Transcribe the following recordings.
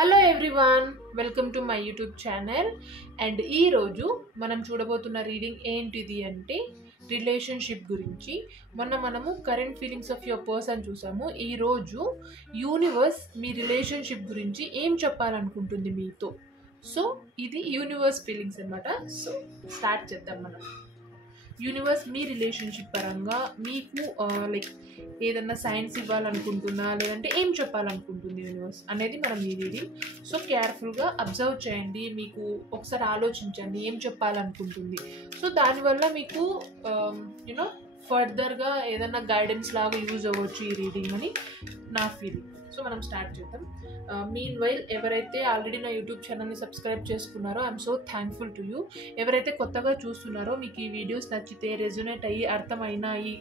Hello everyone, welcome to my YouTube channel. And ఈరోజు మనం చూడబోతున్న reading ఏంటిది అంటే రిలేషన్షిప్ గురించి. మనము current feelings of your person చూసాము. ఈరోజు యూనివర్స్ మీ రిలేషన్షిప్ గురించి ఏం చెప్పాలనుకుంటుంది మీతో. సో ఇది యూనివర్స్ ఫీలింగ్స్ అనమాట. సో స్టార్ట్ చేద్దాం మనం. యూనివర్స్ మీ రిలేషన్షిప్ పరంగా మీకు లైక్ ఏదన్నా సైన్స్ ఇవ్వాలనుకుంటున్నా, లేదంటే ఏం చెప్పాలనుకుంటుంది యూనివర్స్ అనేది మనం ఈ రీడింగ్. సో కేర్ఫుల్గా అబ్జర్వ్ చేయండి, మీకు ఒకసారి ఆలోచించండి ఏం చెప్పాలనుకుంటుంది. సో దానివల్ల మీకు యూనో ఫర్దర్గా ఏదన్నా గైడెన్స్ లాగా యూజ్ అవ్వచ్చు ఈ రీడింగ్ అని నా ఫీలింగ్. సో మనం స్టార్ట్ చేద్దాం. మీన్ వైల్ ఎవరైతే ఆల్రెడీ నా యూట్యూబ్ ఛానల్ని సబ్స్క్రైబ్ చేసుకున్నారో I'm so thankful to you. ఎవరైతే కొత్తగా చూస్తున్నారో మీకు ఈ వీడియోస్ నచ్చితే, రెజ్యూనేట్ అయ్యి అర్థమైనాయి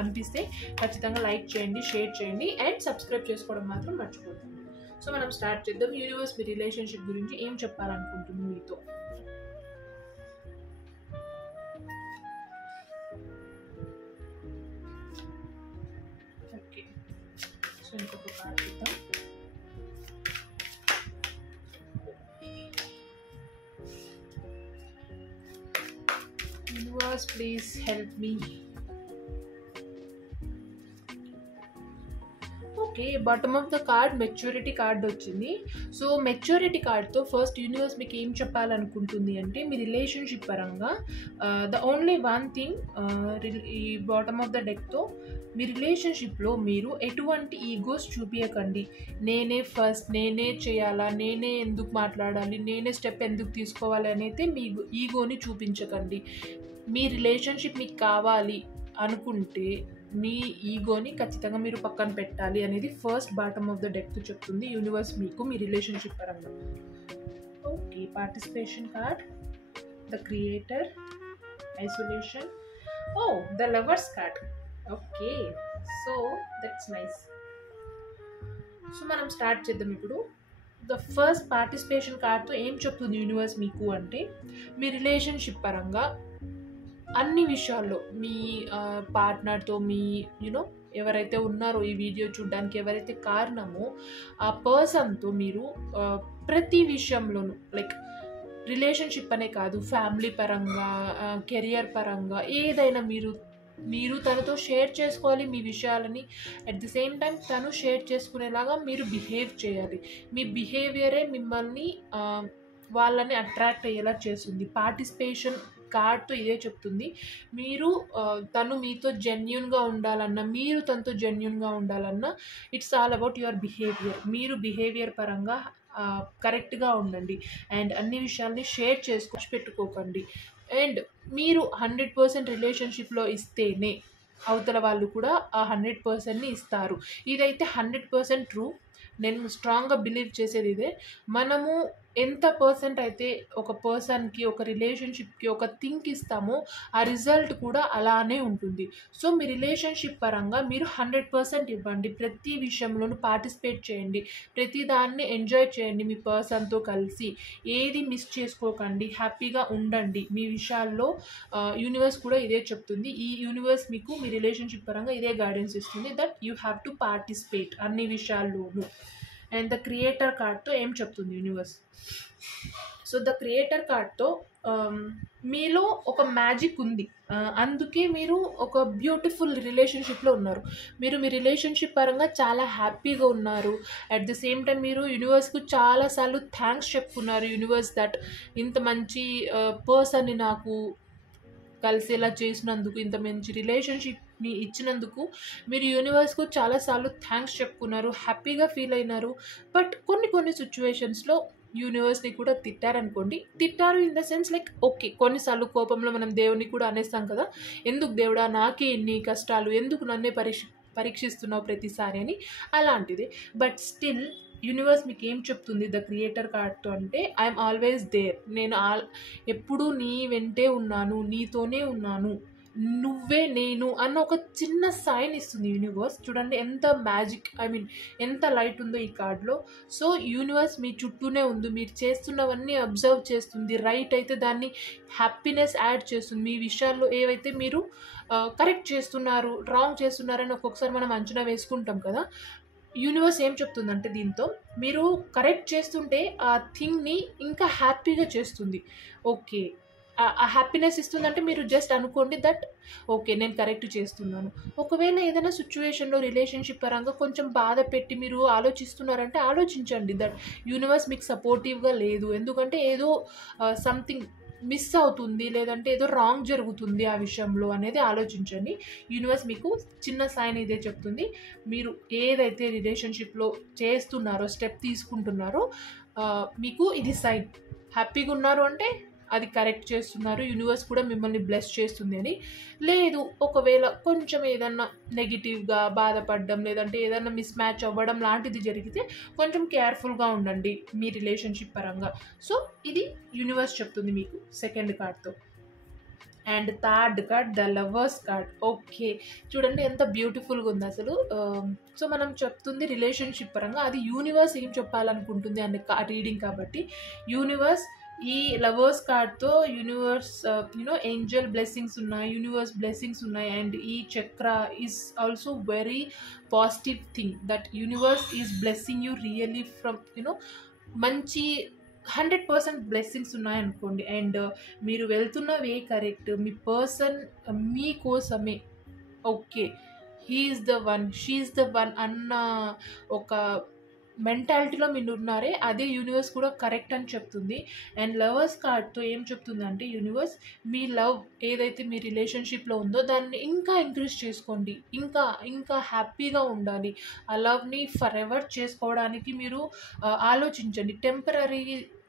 అనిపిస్తే ఖచ్చితంగా లైక్ చేయండి, షేర్ చేయండి అండ్ సబ్స్క్రైబ్ చేసుకోవడం మాత్రం మర్చిపోతుంది. సో మనం స్టార్ట్ చేద్దాం. యూనివర్స్ మీ రిలేషన్షిప్ గురించి ఏం చెప్పాలనుకుంటుంది మీతో. ఓకే, సో ఇంకొక కార్డ్ చూద్దాం. Universe, please help me. Okay, bottom of the card maturity card వచ్చింది. సో మెచ్యూరిటీ కార్డ్తో ఫస్ట్ యూనివర్స్ మీకు ఏం చెప్పాలనుకుంటుంది అంటే మీ రిలేషన్షిప్ పరంగా ద ఓన్లీ వన్ థింగ్, ఈ బాటమ్ ఆఫ్ ద డెక్తో మీ రిలేషన్షిప్లో మీరు ఎటువంటి ఈగోస్ చూపించకండి. నేనే ఫస్ట్, నేనే చేయాలా, నేనే ఎందుకు మాట్లాడాలి, నేనే స్టెప్ ఎందుకు తీసుకోవాలి అనేది మీ ఈగోని చూపించకండి. మీ రిలేషన్షిప్ మీకు కావాలి అనుకుంటే మీ ఈగోని ఖచ్చితంగా మీరు పక్కన పెట్టాలి అనేది first bottom of the deck చెప్తుంది యూనివర్స్ మీకు మీ రిలేషన్షిప్ పరంగా. Okay, participation card, the creator, isolation, ఓ the lovers card. Okay, so that's nice. So మనం స్టార్ట్ చేద్దాం ఇప్పుడు. ద ఫస్ట్ పార్టిసిపేషన్ కార్డ్తో ఏం చెప్తుంది యూనివర్స్ మీకు అంటే మీ రిలేషన్షిప్ పరంగా అన్ని విషయాల్లో మీ పార్ట్నర్తో, మీ ఎవరైతే ఉన్నారో ఈ వీడియో చూడడానికి ఎవరైతే కారణమో ఆ పర్సన్తో మీరు ప్రతి విషయంలోనూ లైక్ రిలేషన్షిప్ అనే కాదు, ఫ్యామిలీ పరంగా, కెరియర్ పరంగా ఏదైనా మీరు తనతో షేర్ చేసుకోవాలి మీ విషయాలని. అట్ ది సేమ్ టైం తను షేర్ చేసుకునేలాగా మీరు బిహేవ్ చేయాలి. మీ బిహేవియరే మిమ్మల్ని వాళ్ళని అట్రాక్ట్ అయ్యేలా చేస్తుంది. పార్టిసిపేషన్ కార్డ్తో ఇదే చెప్తుంది. మీరు తను మీతో జెన్యూన్గా ఉండాలన్నా, మీరు తనతో జెన్యూన్గా ఉండాలన్నా it's all about your behaviour. మీరు బిహేవియర్ పరంగా కరెక్ట్గా ఉండండి అండ్ అన్ని విషయాల్ని షేర్ పెట్టుకోకండి. అండ్ మీరు 100% రిలేషన్షిప్లో ఇస్తేనే అవతల వాళ్ళు కూడా ఆ 100%ని ఇస్తారు. ఇదైతే 100% ట్రూ. నేను స్ట్రాంగ్గా బిలీవ్ చేసేది ఇదే. మనము ఎంత పర్సెంట్ అయితే ఒక పర్సన్కి, ఒక రిలేషన్షిప్కి ఒక థింగ్ ఇస్తామో ఆ రిజల్ట్ కూడా అలానే ఉంటుంది. సో మీ రిలేషన్షిప్ పరంగా మీరు 100% ఇవ్వండి. ప్రతి విషయంలోనూ పార్టిసిపేట్ చేయండి, ప్రతి దాన్ని ఎంజాయ్ చేయండి మీ పర్సన్తో కలిసి. ఏది మిస్ చేసుకోకండి, హ్యాపీగా ఉండండి మీ విషయాల్లో. యూనివర్స్ కూడా ఇదే చెప్తుంది. ఈ యూనివర్స్ మీకు మీ రిలేషన్షిప్ పరంగా ఇదే గైడెన్స్ ఇస్తుంది, that you have to participate అన్ని విషయాల్లోనూ. అండ్ ద క్రియేటర్ కార్డ్తో ఏం చెప్తుంది యూనివర్స్. సో ద క్రియేటర్ కార్డ్తో మీలో ఒక మ్యాజిక్ ఉంది, అందుకే మీరు ఒక బ్యూటిఫుల్ రిలేషన్షిప్లో ఉన్నారు. మీరు మీ రిలేషన్షిప్ పరంగా చాలా హ్యాపీగా ఉన్నారు. అట్ ది సేమ్ టైం మీరు యూనివర్స్కు చాలాసార్లు థ్యాంక్స్ చెప్పుకున్నారు. యూనివర్స్ దట్ ఇంత మంచి పర్సన్ని నాకు కలిసేలా చేసినందుకు, ఇంత మంచి రిలేషన్షిప్ని ఇచ్చినందుకు మీరు యూనివర్స్కు చాలాసార్లు థ్యాంక్స్ చెప్పుకున్నారు, హ్యాపీగా ఫీల్ అయినారు. బట్ కొన్ని సిచ్యువేషన్స్లో యూనివర్స్ని కూడా తిట్టారనుకోండి. తిట్టారు in the sense like okay, కొన్నిసార్లు కోపంలో మనం దేవుని కూడా అనేస్తాం కదా, ఎందుకు దేవుడా నాకే ఇన్ని కష్టాలు, ఎందుకు నన్నే పరీక్షిస్తున్నావు ప్రతిసారి అని, అలాంటిది. బట్ స్టిల్ యూనివర్స్ మీకు ఏం చెప్తుంది ద క్రియేటర్ కార్డ్తో అంటే ఐఎమ్ ఆల్వేస్ దేర్. నేను ఎప్పుడూ నీ వెంటే ఉన్నాను, నీతోనే ఉన్నాను, నువ్వే నేను అన్న ఒక చిన్న సైన్ ఇస్తుంది యూనివర్స్. చూడండి ఎంత మ్యాజిక్, ఎంత లైట్ ఉందో ఈ కార్డ్లో. సో యూనివర్స్ మీ చుట్టూనే ఉంది, మీరు చేస్తున్నవన్నీ అబ్జర్వ్ చేస్తుంది. రైట్ అయితే దాన్ని హ్యాపీనెస్ యాడ్ చేస్తుంది. మీ విషయాల్లో ఏవైతే మీరు కరెక్ట్ చేస్తున్నారు, రాంగ్ చేస్తున్నారని ఒక్కొక్కసారి మనం అంచనా వేసుకుంటాం కదా, యూనివర్స్ ఏం చెప్తుందంటే దీంతో మీరు కరెక్ట్ చేస్తుంటే ఆ థింగ్‌ని ఇంకా హ్యాపీగా చేస్తుంది. ఓకే. ఆ హ్యాపీనెస్ ఇస్తుందంటే మీరు జస్ట్ అనుకోండి దట్ ఓకే. నేను కరెక్ట్ చేస్తున్నాను. ఒకవేళ ఏదైనా సిట్యుయేషన్‌లో రిలేషన్‌షిప్ పరంగా కొంచెం బాధ పెట్టి మీరు ఆలోచిస్తున్నారంటే ఆలోచించండి దట్ యూనివర్స్ మీకు సపోర్టివ్‌గా లేదు. ఎందుకంటే ఏదో సంథింగ్ మిస్ అవుతుంది. లేదంటే ఏదో రాంగ్ జరుగుతుంది ఆ విషయంలో అనేది ఆలోచించండి. యూనివర్స్ మీకు చిన్న సైన్ ఇదే చెప్తుంది. మీరు ఏదైతే రిలేషన్‌షిప్‌లో చేస్తున్నారో, స్టెప్ తీసుకుంటున్నారో మీకు ఇది సైన్. హ్యాపీగా ఉన్నారు అంటే అది కరెక్ట్ చేస్తున్నారు. యూనివర్స్ కూడా మిమ్మల్ని బ్లెస్ చేస్తుంది అని. లేదు ఒకవేళ కొంచెం ఏదన్నా నెగెటివ్‌గా బాధపడడం, లేదంటే ఏదన్నా మిస్ మ్యాచ్ అవ్వడం లాంటిది జరిగితే కొంచెం కేర్‌ఫుల్‌గా ఉండండి మీ రిలేషన్‌షిప్ పరంగా. సో, ఇది యూనివర్స్ చెప్తుంది మీకు సెకండ్ కార్డ్‌తో. And third card the lovers card. Okay. చూడండి ఎంత బ్యూటిఫుల్‌గా ఉంది అసలు. సో, మనం చెప్తుంది రిలేషన్‌షిప్ పరంగా. అది యూనివర్స్ ఏం చెప్పాలనుకుంటుంది అనే రీడింగ్ కాబట్టి యూనివర్స్ ఈ లవర్స్ కార్డ్‌తో యూనివర్స్ ఏంజెల్ బ్లెస్సింగ్స్ ఉన్నాయి. యూనివర్స్ బ్లెస్సింగ్స్ ఉన్నాయి. అండ్ ఈ చక్ర is also very positive thing that universe is blessing you really from మంచి 100% బ్లెస్సింగ్స్ ఉన్నాయనుకోండి. అండ్ మీరు వెళ్తున్న వే కరెక్ట్. మీ పర్సన్ మీకోసమే. Okay. He is the one, she is the one అన్న ఒక మెంటాలిటీలో మీరున్నారే అదే యూనివర్స్ కూడా కరెక్ట్ అని చెప్తుంది. అండ్ లవర్స్ కార్డ్‌తో ఏం చెప్తుందంటే యూనివర్స్ మీ లవ్ ఏదైతే మీ రిలేషన్‌షిప్‌లో ఉందో దాన్ని ఇంకా ఇంక్రీజ్ చేసుకోండి. ఇంకా ఇంకా హ్యాపీగా ఉండాలి. ఆ లవ్‌ని ఫరెవర్ చేసుకోవడానికి మీరు ఆలోచించండి.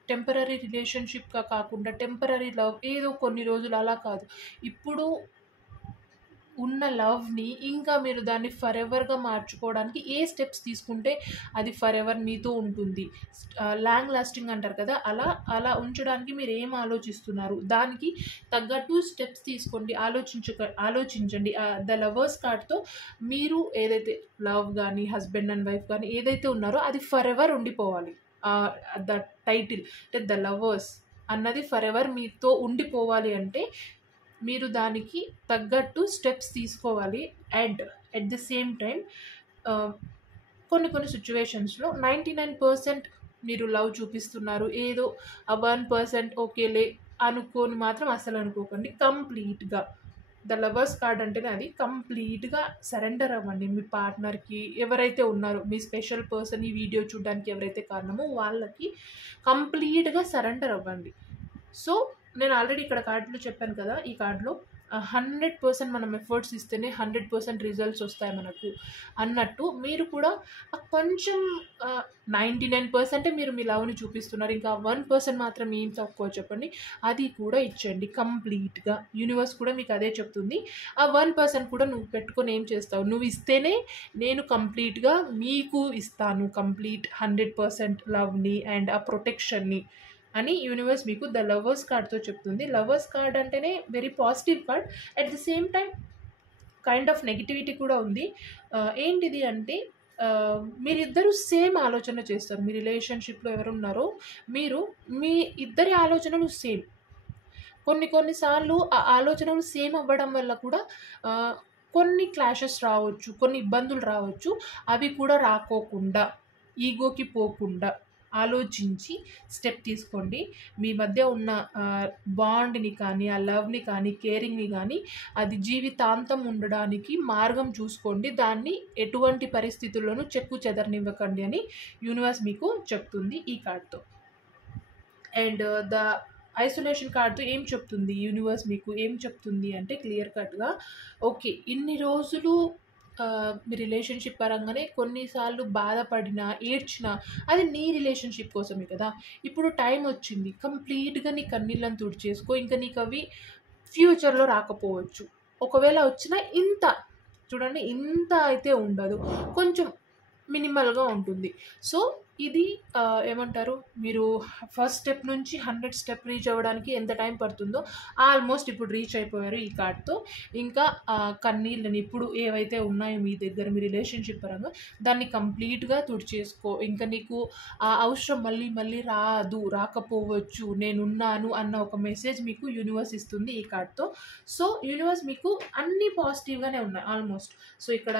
టెంపరరీ రిలేషన్‌షిప్‌గా కాకుండా టెంపరరీ లవ్ ఏదో కొన్ని రోజులు అలా కాదు. ఇప్పుడు ఉన్న లవ్‌ని ఇంకా మీరు దాన్ని ఫరెవర్‌గా మార్చుకోవడానికి ఏ స్టెప్స్ తీసుకుంటే అది ఫరెవర్ మీతో ఉంటుంది. లాంగ్ లాస్టింగ్ అంటారు కదా! అలా ఉంచడానికి మీరు ఏం ఆలోచిస్తున్నారు? దానికి తగ్గట్టు స్టెప్స్ తీసుకోండి. ఆలోచించండి. ద లవర్స్ కార్డ్‌తో మీరు ఏదైతే లవ్ గాని, హస్బెండ్ అండ్ వైఫ్ గాని ఏదైతే ఉన్నారో అది ఫరెవర్ ఉండిపోవాలి. ఆహ్, ద టైటిల్ అంటే ద లవర్స్ అన్నది ఫరెవర్ మీతో ఉండిపోవాలి అంటే మీరు దానికి తగ్గట్టు స్టెప్స్ తీసుకోవాలి. And at the same time కొన్ని సిట్యుయేషన్స్‌లో 99% మీరు లవ్ చూపిస్తున్నారు. ఏదో ఆ 1% ఓకేలే అనుకోని మాత్రం అస్సలు అనుకోకండి. కంప్లీట్‌గా ద లవర్స్ కార్డ్ అంటేనే అది కంప్లీట్‌గా సరెండర్ అవ్వండి మీ పార్ట్నర్‌కి. ఎవరైతే ఉన్నారో మీ స్పెషల్ పర్సన్ ఈ వీడియో చూడడానికి ఎవరైతే కారణమో వాళ్ళకి కంప్లీట్‌గా సరెండర్ అవ్వండి. సో, నేను ఆల్రెడీ ఇక్కడ కార్డ్‌లో చెప్పాను కదా! ఈ కార్డ్‌లో 100% మనం ఎఫర్ట్స్ ఇస్తేనే 100% రిజల్ట్స్ వస్తాయి మనకు అన్నట్టు మీరు కూడా కొంచెం 99% మీరు మీ లవ్‌ని చూపిస్తున్నారు. ఇంకా 1% మాత్రం ఏం తక్కువ చెప్పండి. అది కూడా ఇచ్చేయండి కంప్లీట్‌గా. యూనివర్స్ కూడా మీకు అదే చెప్తుంది. ఆ 1% కూడా నువ్వు పెట్టుకొని ఏం చేస్తావు? నువ్వు ఇస్తేనే నేను కంప్లీట్‌గా మీకు ఇస్తాను. కంప్లీట్ 100% లవ్‌ని అండ్ ఆ ప్రొటెక్షన్‌ని అని యూనివర్స్ మీకు ద లవర్స్ కార్డ్‌తో చెప్తుంది. లవర్స్ కార్డ్ అంటేనే very positive card. At the same time kind of negativity కూడా ఉంది. ఏంటిది అంటే మీరిద్దరూ సేమ్ ఆలోచన చేస్తారు. మీ రిలేషన్‌షిప్‌లో ఎవరున్నారో మీరు మీ ఇద్దరి ఆలోచనలు సేమ్. కొన్ని సార్లు ఆ ఆలోచనలు సేమ్ అవ్వడం వల్ల కూడా ఆహ్, కొన్ని క్లాషెస్ రావచ్చు. కొన్ని ఇబ్బందులు రావచ్చు. అవి కూడా రాకోకుండా, ఈగోకి పోకుండా ఆలోచించి స్టెప్ తీసుకోండి. మీ మధ్య ఉన్న బాండ్‌ని కానీ, ఆ లవ్‌ని కానీ, కేరింగ్‌ని గానీ అది జీవితాంతం ఉండడానికి మార్గం చూసుకోండి. దాన్ని ఎటువంటి పరిస్థితుల్లోనూ చెక్కు చెదరనివ్వకండి అని యూనివర్స్ మీకు చెప్తుంది ఈ కార్డ్‌తో. అండ్ ద ఐసోలేషన్ కార్డ్‌తో ఏం చెప్తుంది యూనివర్స్ మీకు ఏం చెప్తుంది అంటే క్లియర్ కట్‌గా ఓకే. ఇన్ని రోజులు మీ రిలేషన్‌షిప్ పరంగానే కొన్నిసార్లు బాధపడినా, ఏడ్చినా అది నీ రిలేషన్‌షిప్ కోసమే కదా! ఇప్పుడు టైం వచ్చింది. కంప్లీట్‌గా నీ కన్నీళ్ళని తుడిచేసుకో. ఇంక నీకవి ఫ్యూచర్‌లో రాకపోవచ్చు. ఒకవేళ వచ్చినా ఇంత చూడండి ఇంత అయితే ఉండదు. కొంచెం మినిమల్‌గా ఉంటుంది. సో, ఇది ఏమంటారు మీరు ఫస్ట్ స్టెప్ నుంచి 100 స్టెప్ రీచ్ అవ్వడానికి ఎంత టైం పడుతుందో ఆల్మోస్ట్ ఇప్పుడు రీచ్ అయిపోయారు ఈ కార్డ్‌తో. ఇంకా కన్నీళ్ళని ఇప్పుడు ఏవైతే ఉన్నాయో మీ దగ్గర మీ రిలేషన్‌షిప్ పరంగా దాన్ని కంప్లీట్‌గా తుడిచేసుకో. ఇంక నీకు ఆ అవసరం మళ్ళీ మళ్ళీ రాకపోవచ్చు. నేనున్నాను అన్న ఒక మెసేజ్ మీకు యూనివర్స్ ఇస్తుంది ఈ కార్డ్‌తో. సో, యూనివర్స్ మీకు అన్నీ పాజిటివ్‌గానే ఉన్నాయి ఆల్మోస్ట్. సో, ఇక్కడ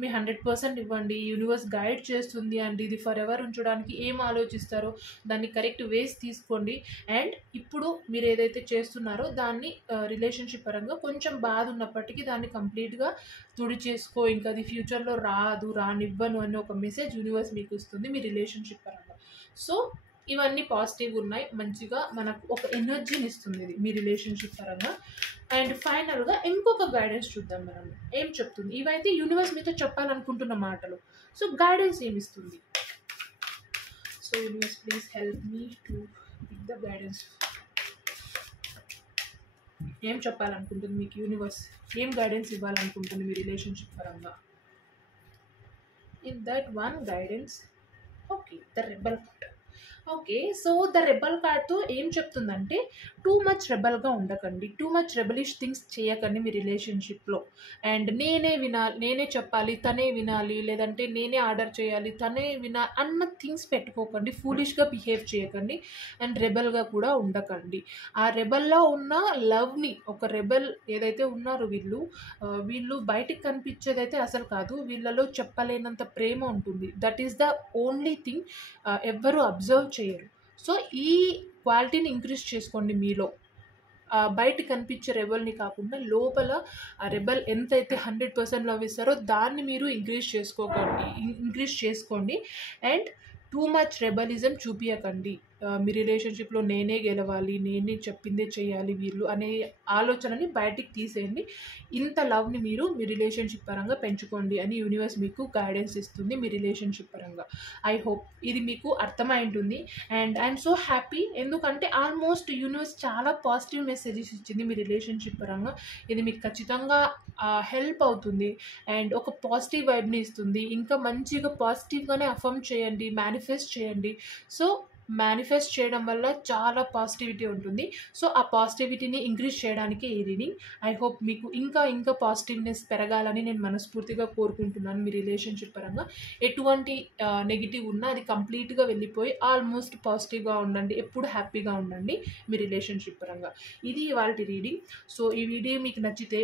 మీ 100% ఇవ్వండి. యూనివర్స్ గైడ్ చేస్తుంది అండ్ ఇది ఫర్ ఎవర్ ఉంచడానికి ఏం ఆలోచిస్తారో దాన్ని కరెక్ట్ వేస్ తీసుకోండి. అండ్ ఇప్పుడు మీరు ఏదైతే చేస్తున్నారో దాన్ని రిలేషన్షిప్ పరంగా కొంచెం బాధ ఉన్నప్పటికీ దాన్ని కంప్లీట్గా తుడిచేసుకో, ఇంకా అది ఫ్యూచర్లో రానివ్వను అనే ఒక మెసేజ్ యూనివర్స్ మీకు ఇస్తుంది మీ రిలేషన్షిప్ పరంగా. సో ఇవన్నీ పాజిటివ్ ఉన్నాయి, మంచిగా మనకు ఒక ఎనర్జీని ఇస్తుంది ఇది మీ రిలేషన్షిప్ పరంగా. అండ్ ఫైనల్గా ఇంకొక గైడెన్స్ చూద్దాం మనం ఏం చెప్తుంది. ఇవైతే యూనివర్స్ మీతో చెప్పాలనుకుంటున్న మాటలు. సో గైడెన్స్ ఏమిస్తుంది? So universe please help me to pick the guidance. ఏం చెప్పాలనుకుంటుంది మీకు యూనివర్స్? ఏం గైడెన్స్ ఇవ్వాలనుకుంటుంది మీ రిలేషన్షిప్ పరంగా? In that one guidance, okay, the rebel card. Okay, so the rebel కార్డ్తో ఏం చెప్తుందంటే టూ మచ్ రెబల్గా ఉండకండి, టూ మచ్ రెబలిష్ థింగ్స్ చేయకండి మీ రిలేషన్షిప్లో. అండ్ నేనే చెప్పాలి, తనే వినాలి, లేదంటే నేనే ఆర్డర్ చేయాలి, తనే వినాలి అన్న థింగ్స్ పెట్టుకోకండి. ఫూలిష్గా బిహేవ్ చేయకండి అండ్ రెబల్గా కూడా ఉండకండి. ఆ రెబల్లో ఉన్న లవ్ని, ఒక రెబల్ ఏదైతే ఉన్నారో వీళ్ళు బయటికి కనిపించేదైతే అసలు కాదు, వీళ్ళలో చెప్పలేనంత ప్రేమ ఉంటుంది. That is the only thing ఎవ్వరూ అబ్జర్వ్ చేయరు. సో ఈ క్వాలిటీని ఇంక్రీజ్ చేసుకోండి మీలో. బయట కనిపించే రెబల్ని కాకుండా లోపల ఆ రెబల్ ఎంతైతే 100% లవ్ ఇస్తారో దాన్ని మీరు ఇంక్రీజ్ చేసుకోండి. అండ్ టూ మచ్ రెబలిజం చూపించకండి. మీ రిలేషన్షిప్లో నేనే గెలవాలి, నేనే చెప్పిందే చేయాలి వీళ్ళు అనే ఆలోచనని బయటికి తీసేయండి. ఇంత లవ్ని మీరు మీ రిలేషన్షిప్ పరంగా పెంచుకోండి అని యూనివర్స్ మీకు గైడెన్స్ ఇస్తుంది మీ రిలేషన్షిప్ పరంగా. ఐ హోప్ ఇది మీకు అర్థమై ఉంటుంది. అండ్ ఐఎమ్ సో హ్యాపీ, ఎందుకంటే ఆల్మోస్ట్ యూనివర్స్ చాలా పాజిటివ్ మెసేజెస్ ఇచ్చింది మీ రిలేషన్షిప్ పరంగా. ఇది మీకు ఖచ్చితంగా హెల్ప్ అవుతుంది అండ్ ఒక పాజిటివ్ వైబ్ని ఇస్తుంది. ఇంకా మంచిగా పాజిటివ్గానే అఫర్మ్ చేయండి, మేనిఫెస్ట్ చేయండి. సో మేనిఫెస్ట్ చేయడం వల్ల చాలా పాజిటివిటీ ఉంటుంది. సో ఆ పాజిటివిటీని ఇంక్రీజ్ చేయడానికి ఈ రీడింగ్. ఐ హోప్ మీకు ఇంకా పాజిటివ్నెస్ పెరగాలని నేను మనస్ఫూర్తిగా కోరుకుంటున్నాను. మీ రిలేషన్షిప్ పరంగా ఎటువంటి నెగిటివ్ ఉన్నా అది కంప్లీట్గా వెళ్ళిపోయి ఆల్మోస్ట్ పాజిటివ్గా ఉండండి, ఎప్పుడు హ్యాపీగా ఉండండి మీ రిలేషన్షిప్ పరంగా. ఇది ఇవాళ రీడింగ్. సో ఈ వీడియో మీకు నచ్చితే,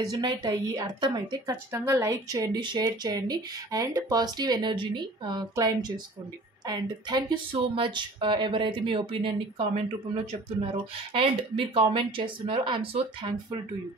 రెజొనేట్ అయ్యి అర్థమైతే ఖచ్చితంగా లైక్ చేయండి, షేర్ చేయండి అండ్ పాజిటివ్ ఎనర్జీని క్లైమ్ చేసుకోండి. And thank you so much ఎవరైతే మీ ఒపీనియన్ని కామెంట్ రూపంలో చెప్తున్నారో అండ్ మీరు కామెంట్ చేస్తున్నారో I'm so thankful to you.